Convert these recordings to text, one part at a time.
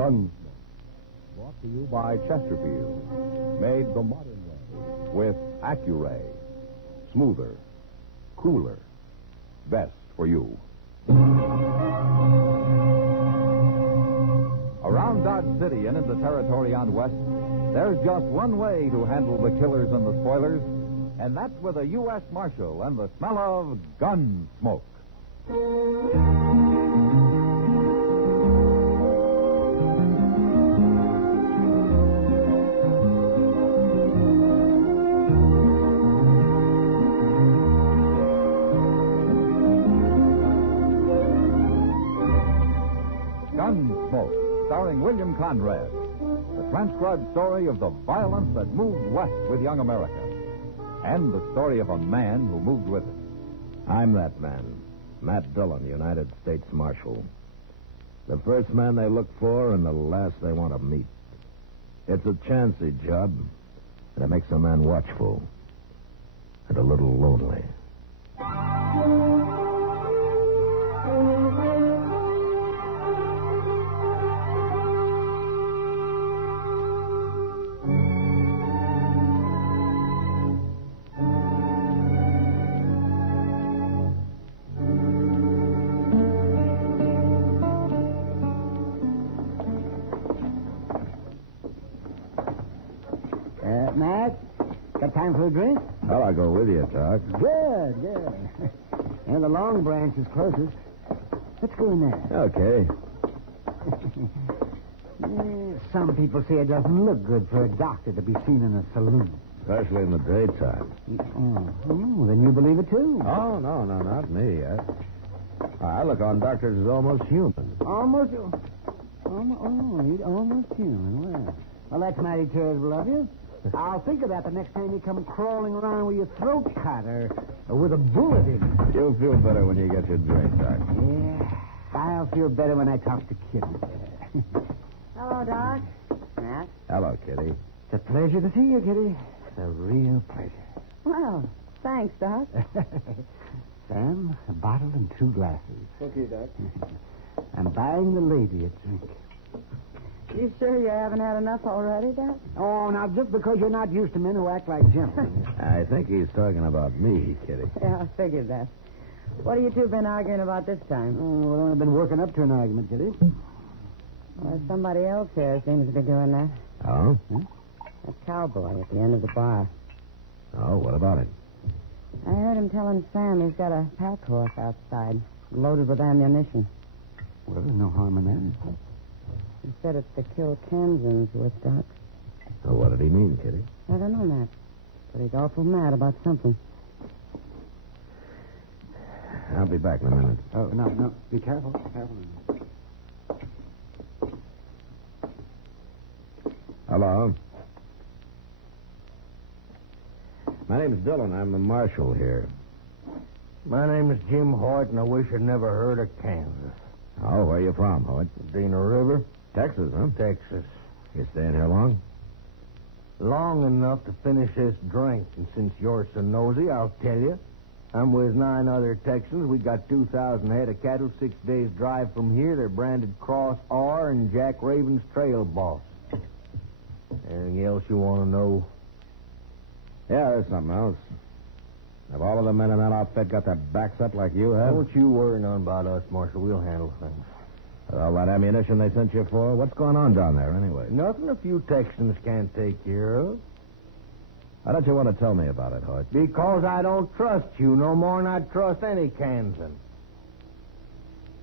Gunsmoke, brought to you by Chesterfield, made the modern way with Accuray. Smoother, cooler, best for you. Around Dodge City and in the territory on West, there's just one way to handle the killers and the spoilers, and that's with a U.S. Marshal and the smell of Gunsmoke. Gunsmoke, starring William Conrad. The transcribed story of the violence that moved west with young America. And the story of a man who moved with it. I'm that man, Matt Dillon, United States Marshal. The first man they look for and the last they want to meet. It's a chancy job, and it makes a man watchful and a little lonely. Matt, got time for a drink? Well, I'll go with you, Doc. Good. And the Long Branch is closest. Let's go in there. Okay. Some people say it doesn't look good for a doctor to be seen in a saloon. Especially in the daytime. Oh, then you believe it, too. Oh, no, not me. I look on doctors as almost human. Almost human. Well, that's mighty charitable of you. I'll think of that the next time you come crawling around with your throat cut or with a bullet in it. You'll feel better when you get your drink, Doc. Yeah, I'll feel better when I talk to Kitty. Hello, Doc. Matt? Hello, Kitty. It's a pleasure to see you, Kitty. It's a real pleasure. Well, thanks, Doc. Sam, a bottle and 2 glasses. Okay, Doc. I'm buying the lady a drink. You sure you haven't had enough already, Doc? Oh, now, just because you're not used to men who act like gentlemen. I think he's talking about me, Kitty. Yeah, I figured that. What have you two been arguing about this time? We've only been working up to an argument, Kitty. Well, somebody else here seems to be doing that. Oh? That cowboy at the end of the bar. Oh, what about it? I heard him telling Sam he's got a pack horse outside, loaded with ammunition. Well, there's no harm in that. He said it's to kill Kansans with, Doc. Oh, what did he mean, Kitty? I don't know, Matt. But he's awful mad about something. I'll be back in a minute. Oh, no. Be careful. Hello? My name's Dillon. I'm the marshal here. My name is Jim Harte, and I wish I'd never heard of Kansas. Oh, where you from, Hoyt? Dana River, Texas, huh? Texas. You staying here long? Long enough to finish this drink, and since you're so nosy, I'll tell you. I'm with 9 other Texans. We got 2,000 head of cattle, 6 days' drive from here. They're branded Cross R and Jack Raven's trail boss. Anything else you want to know? Yeah, there's something else. Have all of the men in that outfit got their backs up like you have? Don't you worry none about us, Marshal. We'll handle things. All that ammunition they sent you for? What's going on down there, anyway? Nothing a few Texans can't take care of. Why don't you want to tell me about it, Hoyt? Because I don't trust you no more than I trust any Kansan.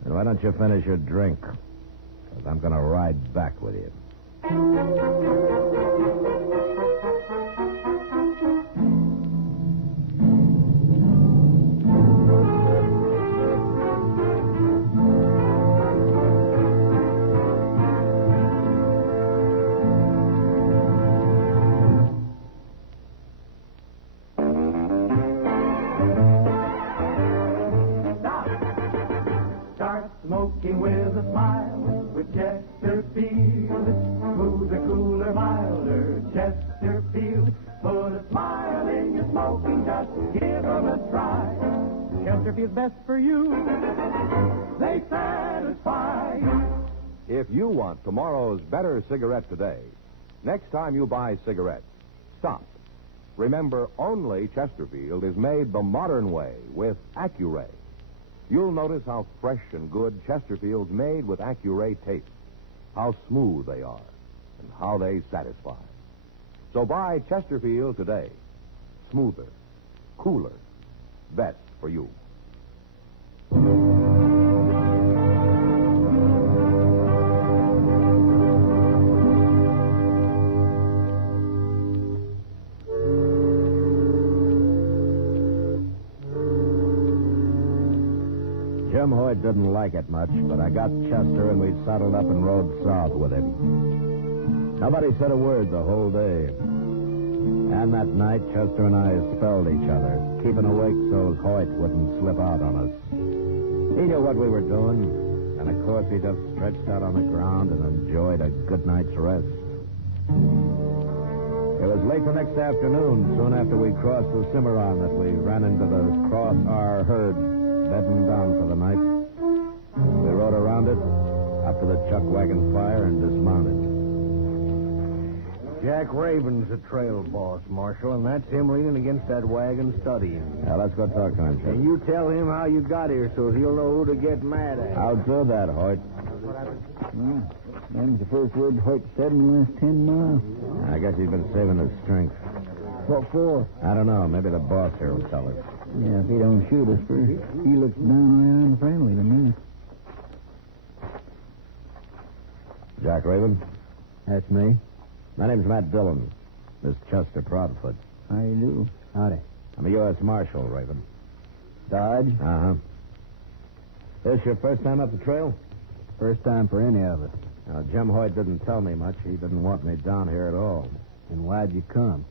Then why don't you finish your drink? Because I'm going to ride back with you. Smoking with a smile, with Chesterfield. Smoother, cooler, milder, Chesterfield. Put a smile in your smoking, just give 'em a try. Chesterfield's best for you. They satisfy. If you want tomorrow's better cigarette today, next time you buy cigarettes, stop. Remember, only Chesterfield is made the modern way with Accuray. You'll notice how fresh and good Chesterfield's made with Accuray taste, how smooth they are, and how they satisfy. So buy Chesterfield today. Smoother, cooler, best for you. Jim Hoyt didn't like it much, but I got Chester and we saddled up and rode south with him. Nobody said a word the whole day. And that night, Chester and I spelled each other, keeping awake so Hoyt wouldn't slip out on us. He knew what we were doing, and of course he just stretched out on the ground and enjoyed a good night's rest. It was late the next afternoon, soon after we crossed the Cimarron, that we ran into the Cross R herd bedding down for the night. We rode around it, up to the chuck wagon fire, and dismounted. Jack Raven's the trail boss, Marshal, and that's him leaning against that wagon studying. Now, let's go talk to him, And you tell him how you got here so he'll know who to get mad at. I'll do that, Hoyt. Them's the first word Hoyt said in the last 10 miles. I guess he's been saving his strength. What for? I don't know. Maybe the boss here will tell us. Yeah, if he don't shoot us first. He looks down and friendly to me. Jack Raven? That's me. My name's Matt Dillon. This Chester Proudfoot. How you do? Howdy. I'm a U.S. Marshal, Raven. Dodge? Uh-huh. This your first time up the trail? First time for any of us. Now, Jim Hoyt didn't tell me much. He didn't want me down here at all. And why'd you come?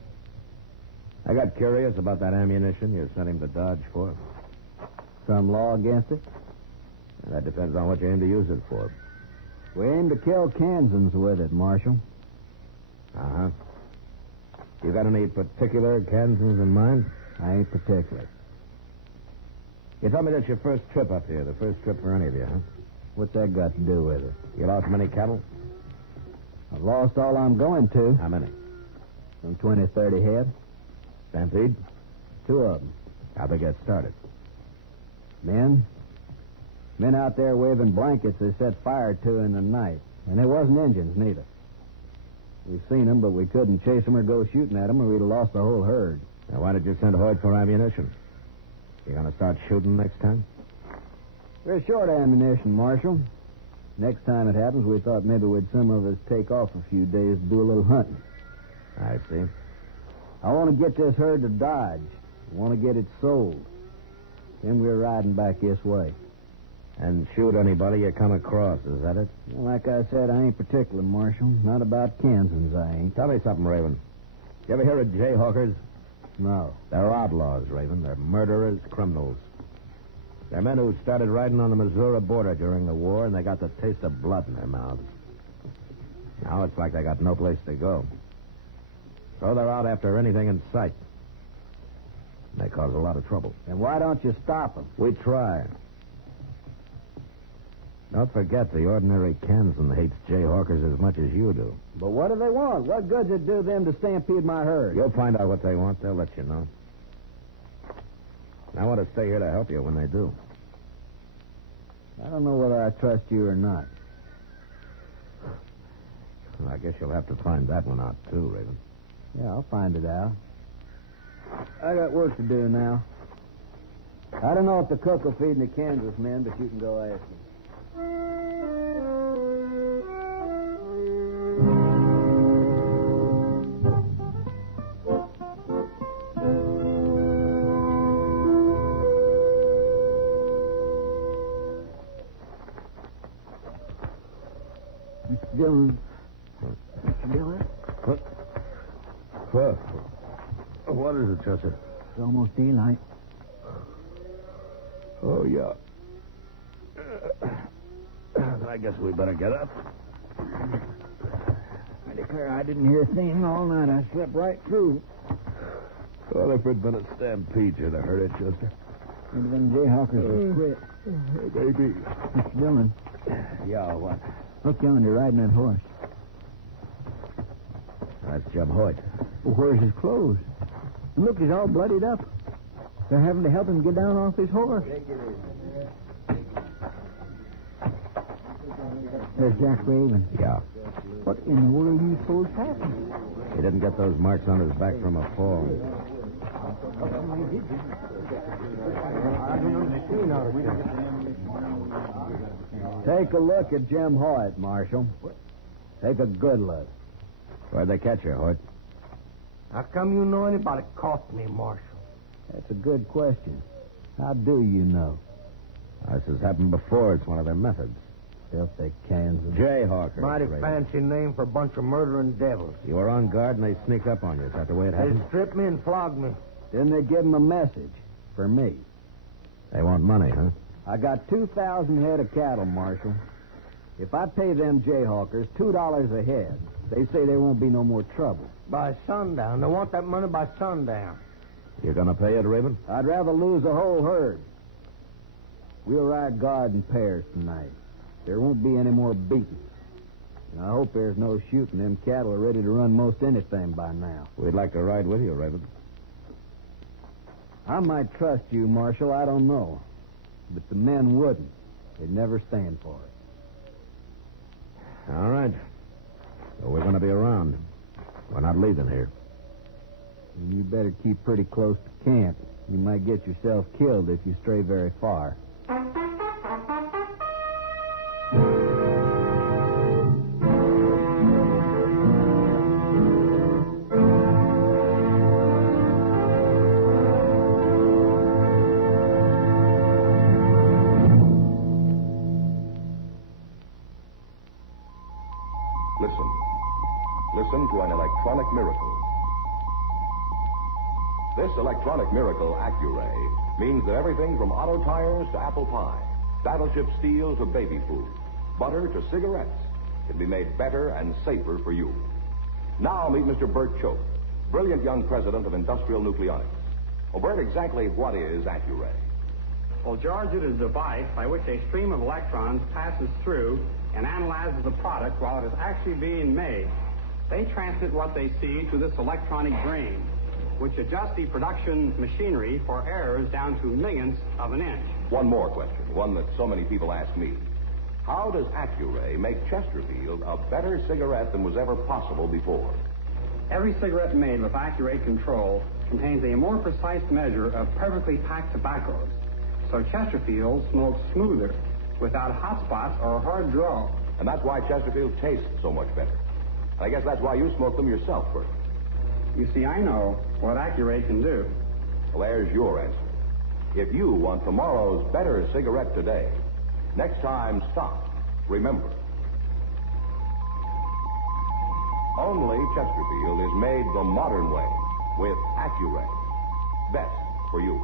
I got curious about that ammunition you sent him to Dodge for. Some law against it? And that depends on what you aim to use it for. We aim to kill Kansans with it, Marshal. Uh-huh. You got any particular Kansans in mind? I ain't particular. You told me that's your first trip up here, the first trip for any of you, huh? What's that got to do with it? You lost many cattle? I've lost all I'm going to. How many? Some 20, 30 head. Stampede? 2 of them. How'd they get started? Men out there waving blankets they set fire to in the night. And they wasn't Indians, neither. We've seen them, but we couldn't chase them or go shooting at them, or we'd have lost the whole herd. Now, why did you send Hoyt for ammunition? You gonna start shooting next time? We're short of ammunition, Marshal. Next time it happens, we thought maybe some of us take off a few days to do a little hunting. I see. I want to get this herd to Dodge. I want to get it sold. Then we're riding back this way. And shoot anybody you come across, is that it? Well, like I said, I ain't particular, Marshal. Not about Kansans, I ain't. Tell me something, Raven. You ever hear of Jayhawkers? No. They're outlaws, Raven. They're murderers, criminals. They're men who started riding on the Missouri border during the war, and they got the taste of blood in their mouths. Now it's like they got no place to go. So they're out after anything in sight. And they cause a lot of trouble. And why don't you stop them? We try. Don't forget, the ordinary Kansan hates Jayhawkers as much as you do. But what do they want? What good's it do them to stampede my herd? You'll find out what they want. They'll let you know. I want to stay here to help you when they do. I don't know whether I trust you or not. Well, I guess you'll have to find that one out, too, Raven. Yeah, I'll find it out. I got work to do now. I don't know if the cook will feed the Kansas men, but you can go ask him. Mr. Dillon. Mr. Dillon? What is it, Chester? It's almost daylight. Oh, yeah. I guess we better get up. I declare I didn't hear a thing all night. I slept right through. Well, if it'd been a stampede, you'd have heard it, Chester. Maybe them Jayhawkers will quit. Maybe. Mr. Dillon. Yeah, what? Look yonder, riding that horse. That's Jeb Hoyt. Well, where's his clothes? And look, he's all bloodied up. They're having to help him get down off his horse. There's Jack Raven. Yeah. What in the world do you suppose happened? He didn't get those marks on his back from a fall. Take a look at Jim Hoyt, Marshal. Take a good look. Where'd they catch you, Hoyt? How come you know anybody caught me, Marshal? That's a good question. How do you know? This has happened before. It's one of their methods. Filthy cans of... Jayhawkers. Mighty Raven. fancy name for a bunch of murdering devils. You were on guard and they sneaked up on you. Is that the way it They happened? stripped me and flogged me. Didn't they give him a message? For me. They want money, huh? I got 2,000 head of cattle, Marshal. If I pay them Jayhawkers $2 a head, they say there won't be no more trouble. By sundown. They want that money by sundown. You're going to pay it, Raven? I'd rather lose the whole herd. We'll ride guard in pairs tonight. There won't be any more beating. And I hope there's no shooting. Them cattle are ready to run most anything by now. We'd like to ride with you, Raven. I might trust you, Marshal. I don't know. But the men wouldn't. They'd never stand for it. All right. So we're going to be around. We're not leaving here. And you better keep pretty close to camp. You might get yourself killed if you stray very far. Listen to an electronic miracle. This electronic miracle, Accuray, means that everything from auto tires to apple pie, battleship steel to baby food, butter to cigarettes can be made better and safer for you. Now meet Mr. Bert Choate, brilliant young president of Industrial Nucleonics. Well, Bert, exactly what is Accuray? Well, George, it is a device by which a stream of electrons passes through and analyzes the product while it is actually being made. They transmit what they see to this electronic brain, which adjusts the production machinery for errors down to millionths of an inch. One more question, one that so many people ask me. How does Accuray make Chesterfield a better cigarette than was ever possible before? Every cigarette made with Accuray control contains a more precise measure of perfectly packed tobaccos. So Chesterfield smokes smoother, without hot spots or hard draw. And that's why Chesterfield tastes so much better. I guess that's why you smoke them yourself, Bert. You see, I know what Accuray can do. Well, there's your answer. If you want tomorrow's better cigarette today, next time stop. Remember. Only Chesterfield is made the modern way with Accuray. Best for you.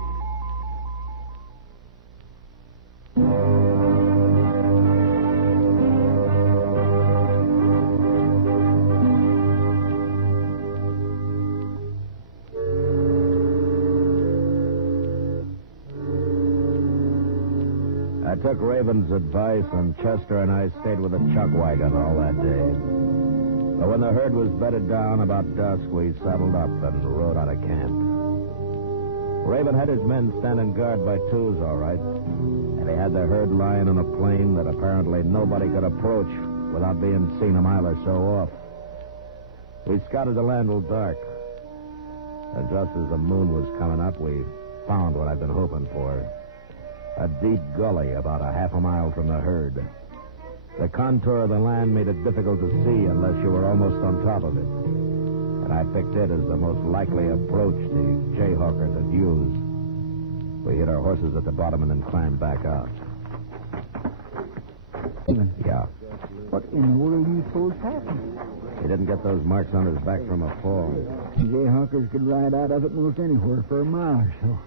I took Raven's advice, and Chester and I stayed with the chuck wagon all that day. But when the herd was bedded down about dusk, we saddled up and rode out of camp. Raven had his men standing guard by twos, all right. And he had the herd lying on a plain that apparently nobody could approach without being seen a mile or so off. We scouted the land till dark. And just as the moon was coming up, we found what I'd been hoping for. A deep gully about a half a mile from the herd. The contour of the land made it difficult to see unless you were almost on top of it. And I picked it as the most likely approach the Jayhawkers had used. We hid our horses at the bottom and then climbed back out. Yeah. What in the world do you suppose happened? He didn't get those marks on his back from a fall. The Jayhawkers could ride out of it most anywhere for a mile or so.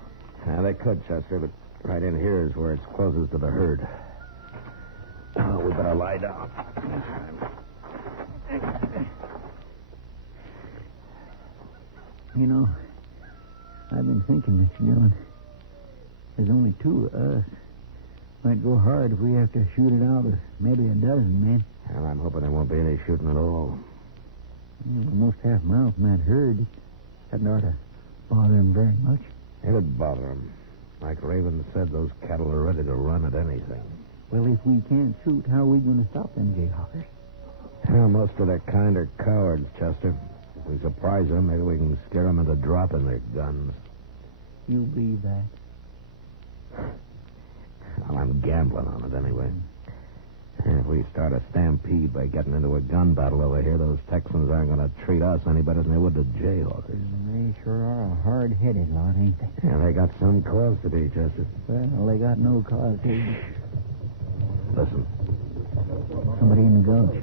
Yeah, they could, Chester, but right in here is where it's closest to the herd. Oh, we better lie down. You know, I've been thinking, Mr. Dillon, there's only two of us. Might go hard if we have to shoot it out with maybe a dozen men. Well, I'm hoping there won't be any shooting at all. Almost half a mile from that herd. That ought to bother him very much. It'd bother him. Like Raven said, those cattle are ready to run at anything. Well, if we can't shoot, how are we going to stop them jayhawkers? Well, most of their kind are cowards, Chester. If we surprise them, maybe we can scare them into dropping their guns. You believe that? Well, I'm gambling on it anyway. If we start a stampede by getting into a gun battle over here, those Texans aren't going to treat us any better than they would the Jayhawkers. They sure are a hard-headed lot, ain't they? Yeah, they got some cause to be, Chester. Well, they got no cause to. Listen. Somebody in the gulch.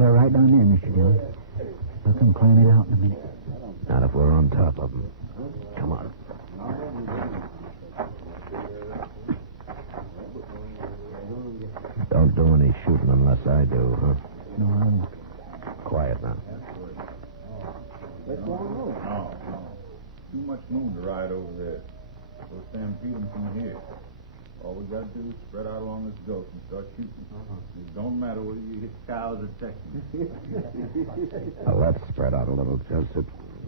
They're right down there, Mr. Dillon. They'll come climbing out in a minute. Not if we're on top of them. Come on. Don't do any shooting unless I do, huh? No, I'm... Quiet now. No. Too much moon to ride over there. We'll stampede them from here. All we got to do is spread out along this gulch and start shooting. It don't matter whether you hit cows or Texans. Now, let's spread out a little, Chester.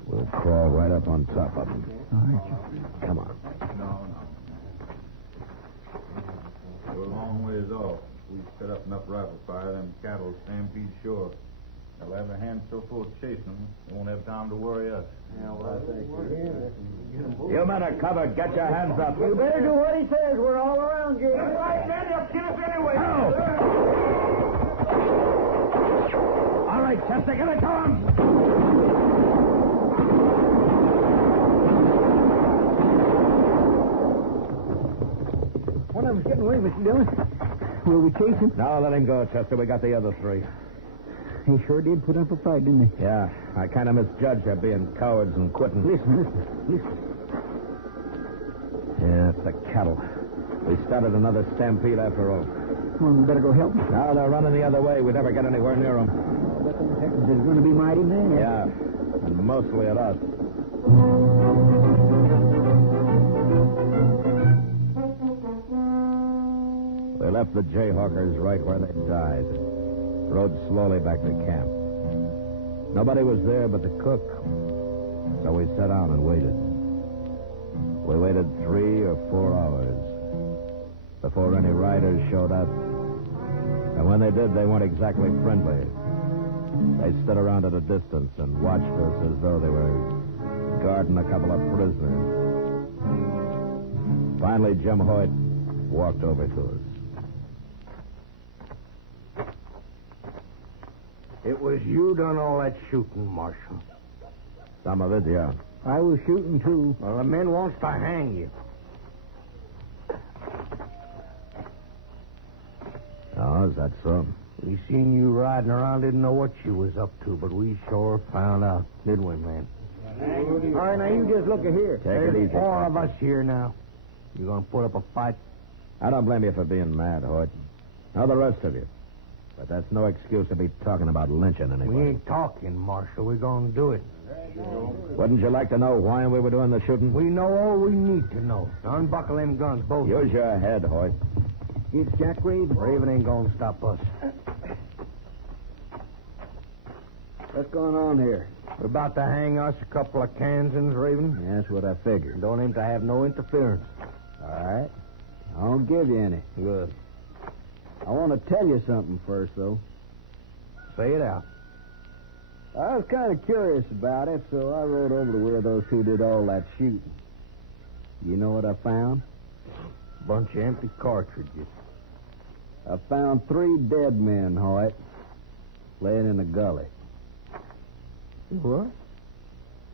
We'll crawl right up on top of them. All right, Come on. No. We're a long ways off. If we set up enough rifle fire, them cattle will stampede shore. They'll have their hands so full of chasing them, they won't have time to worry us. You men are covered. Get your hands up. You better do what he says. We're all around you. That's right, man. They'll kill us anyway. All right, Chester, give it to him. One of them's getting away, Mr. Dillon. Will we chase him? No, let him go, Chester. We got the other three. They sure did put up a fight, didn't they? Yeah, I kind of misjudged their being cowards and quitting. Listen. Yeah, it's the cattle. We started another stampede after all. Come on, we better go help them. Now they're running the other way. We'd never get anywhere near them. I bet them Texans is going to be mighty mad. Yeah, and mostly at us. We left the Jayhawkers right where they died. Rode slowly back to camp. Nobody was there but the cook. So we sat down and waited. We waited 3 or 4 hours before any riders showed up. And when they did, they weren't exactly friendly. They stood around at a distance and watched us as though they were guarding a couple of prisoners. Finally, Jim Hoyt walked over to us. It was you done all that shooting, Marshal. Some of it, yeah. I was shooting, too. Well, the men wants to hang you. Oh, is that so? We seen you riding around, didn't know what you was up to, but we sure found out, didn't we, man? All right, now you just look at here. Take it easy. 4 of us here now. You gonna put up a fight? I don't blame you for being mad, Hoyt. Now the rest of you. But that's no excuse to be talking about lynching anybody. We ain't talking, Marshal. We're gonna do it. Wouldn't you like to know why we were doing the shooting? We know all we need to know. Now unbuckle them guns, both. Use your head, Hoyt. It's Jack Raven. Raven ain't gonna stop us. What's going on here? We're about to hang us a couple of Kansans, Raven. Yeah, that's what I figured. Don't aim to have no interference. All right. I won't give you any. Good. I want to tell you something first, though. Say it out. I was kind of curious about it, so I rode over to where those two did all that shooting. You know what I found? Bunch of empty cartridges. I found 3 dead men, Hoyt, laying in a gully. What?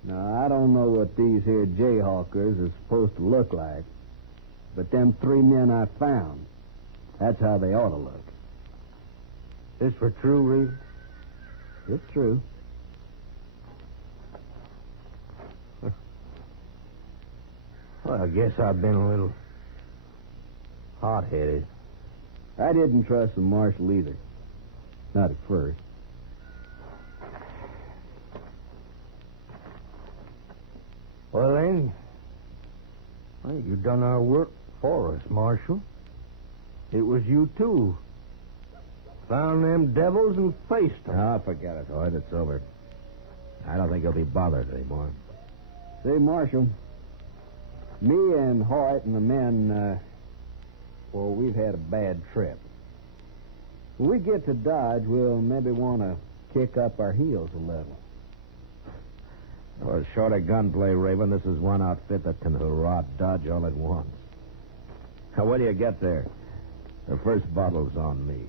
Now, I don't know what these here Jayhawkers are supposed to look like, but them 3 men I found, that's how they ought to look. This for true, Reed? It's true. Well, I guess I've been a little hot-headed. I didn't trust the marshal either. Not at first. Well, then, you done our work. for us, Marshal. It was you, too. Found them devils and faced them. Ah, forget it, Hoyt. It's over. I don't think he'll be bothered anymore. Say, Marshal, me and Harte and the men, well, we've had a bad trip. When we get to Dodge, we'll maybe want to kick up our heels a little. Well, short of gunplay, Raven, this is one outfit that can hurrah Dodge all at once. Now, when do you get there? The first bottle's on me.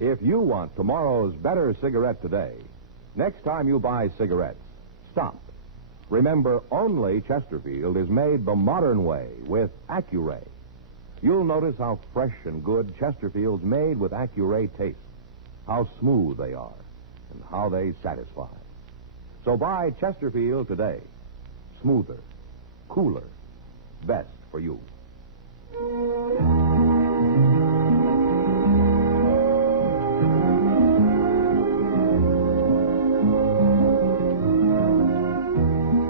If you want tomorrow's better cigarette today, next time you buy cigarettes, stop. Remember, only Chesterfield is made the modern way with Accuray. You'll notice how fresh and good Chesterfield's made with Accuray taste, how smooth they are, and how they satisfy. So buy Chesterfield today. Smoother, cooler, best for you.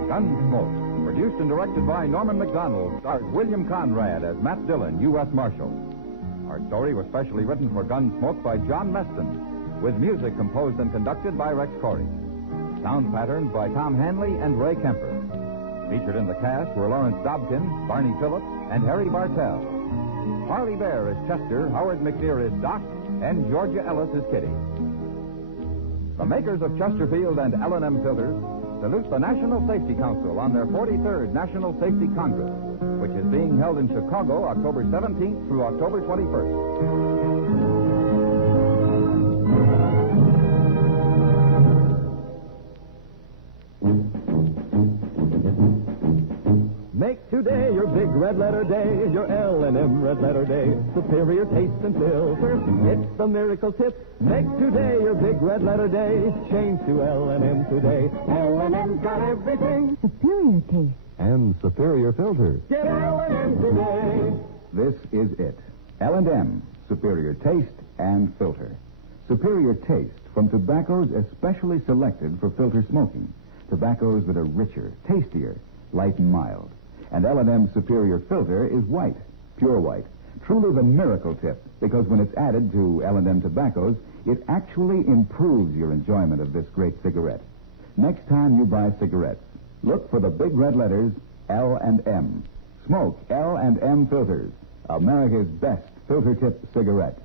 Gunsmoke, produced and directed by Norman Macdonnell, stars William Conrad as Matt Dillon, U.S. Marshal. Our story was specially written for Gunsmoke by John Meston, with music composed and conducted by Rex Corey. Sound patterns by Tom Hanley and Ray Kemper. Featured in the cast were Lawrence Dobkin, Barney Phillips, and Harry Bartell. Harley Bear is Chester, Howard McNear is Doc, and Georgia Ellis is Kitty. The makers of Chesterfield and L&M filters salute the National Safety Council on their 43rd National Safety Congress, which is being held in Chicago October 17th through October 21st. Make today your big red letter day, your L&M red letter day. Superior taste and filter, it's the miracle tip. Make today your big red letter day. Change to L&M today. L&M's got everything. Superior taste. And superior filters. Get L&M today. This is it. L&M, superior taste and filter. Superior taste from tobaccos especially selected for filter smoking. Tobaccos that are richer, tastier, light and mild. And L&M's superior filter is white, pure white. Truly the miracle tip, because when it's added to L&M tobaccos, it actually improves your enjoyment of this great cigarette. Next time you buy cigarettes, look for the big red letters L&M. Smoke L&M filters, America's best filter tip cigarette.